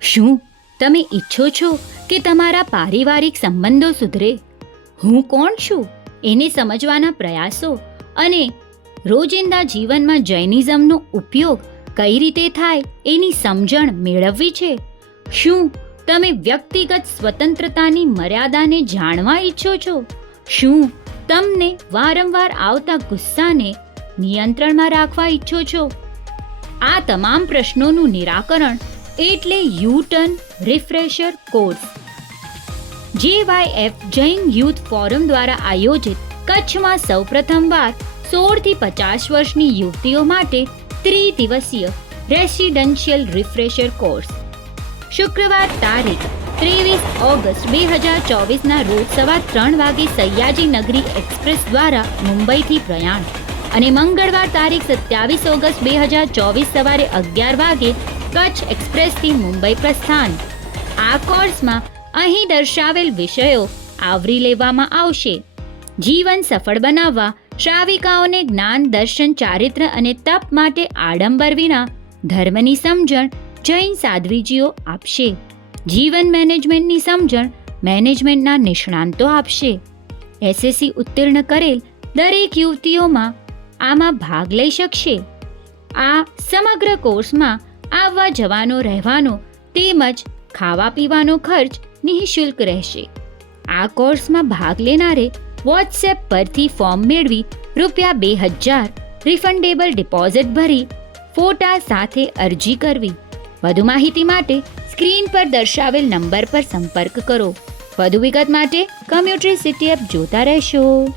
શું તમે ઈચ્છો છો કે તમારા પારિવારિક સંબંધો સુધરે? હું કોણ છું એને સમજવાના પ્રયાસો અને રોજિંદા જીવનમાં જૈનિઝમનો ઉપયોગ કઈ રીતે થાય એની સમજણ મેળવવી છે? શું તમે વ્યક્તિગત સ્વતંત્રતાની મર્યાદાને જાણવા ઈચ્છો છો? શું તમને વારંવાર આવતા ગુસ્સાને નિયંત્રણમાં રાખવા ઈચ્છો છો? આ તમામ પ્રશ્નોનું નિરાકરણ એટલે you-turn refresher course. JYF Jain youth forum દ્વારા આયોજિત કચ્છમાં સૌપ્રથમવાર 16 થી 50 વર્ષની યુવતીઓ માટે ત્રિદિવસીય રેસિડેન્શિયલ રિફ્રેશર કોર્સ. શુક્રવાર તારીખ 23 ઓગસ્ટ 2024ના રોજ સવા 3 વાગે સયાજી નગરી એક્સપ્રેસ દ્વારા મુંબઈથી પ્રયાણ અને મંગળવાર તારીખ 27 ઓગસ્ટ 2024 સવારે 11 વાગે કચ્છ એક્સપ્રેસથી મુંબઈ પ્રસ્થાન. આ કોર્સમાં અહીં દર્શાવેલ વિષયો આવરી લેવામાં આવશે. જીવન સફળ બનાવવા શ્રાવિકાઓને જ્ઞાન, દર્શન, ચારિત્ર અને તપ માટે આડંબર વિના ધર્મની સમજણ જૈન સાધ્વીજીઓ આપશે. જીવન મેનેજમેન્ટની સમજણ મેનેજમેન્ટના નિષ્ણાંતો આપશે. SSC ઉત્તીર્ણ કરેલ દરેક યુવતીઓમાં આમાં ભાગ લઈ શકશે. આ સમગ્ર કોર્સમાં આવવા જવાનો રહેવાનો તેમજ ખાવા પીવાનો ખર્ચ નિઃશુલ્ક રહેશે. આ કોર્સમાં ભાગ લેનારે વોટ્સએપ પરથી ફોર્મ મેળવી ₹2000 રિફંડેબલ ડિપોઝિટ ભરી ફોટા સાથે અરજી કરવી. વધુ માહિતી માટે સ્ક્રીન પર દર્શાવેલ નંબર પર સંપર્ક કરો. વધુ વિગત માટે કમ્યુટરી સિટી એપ જોતા રહેશો.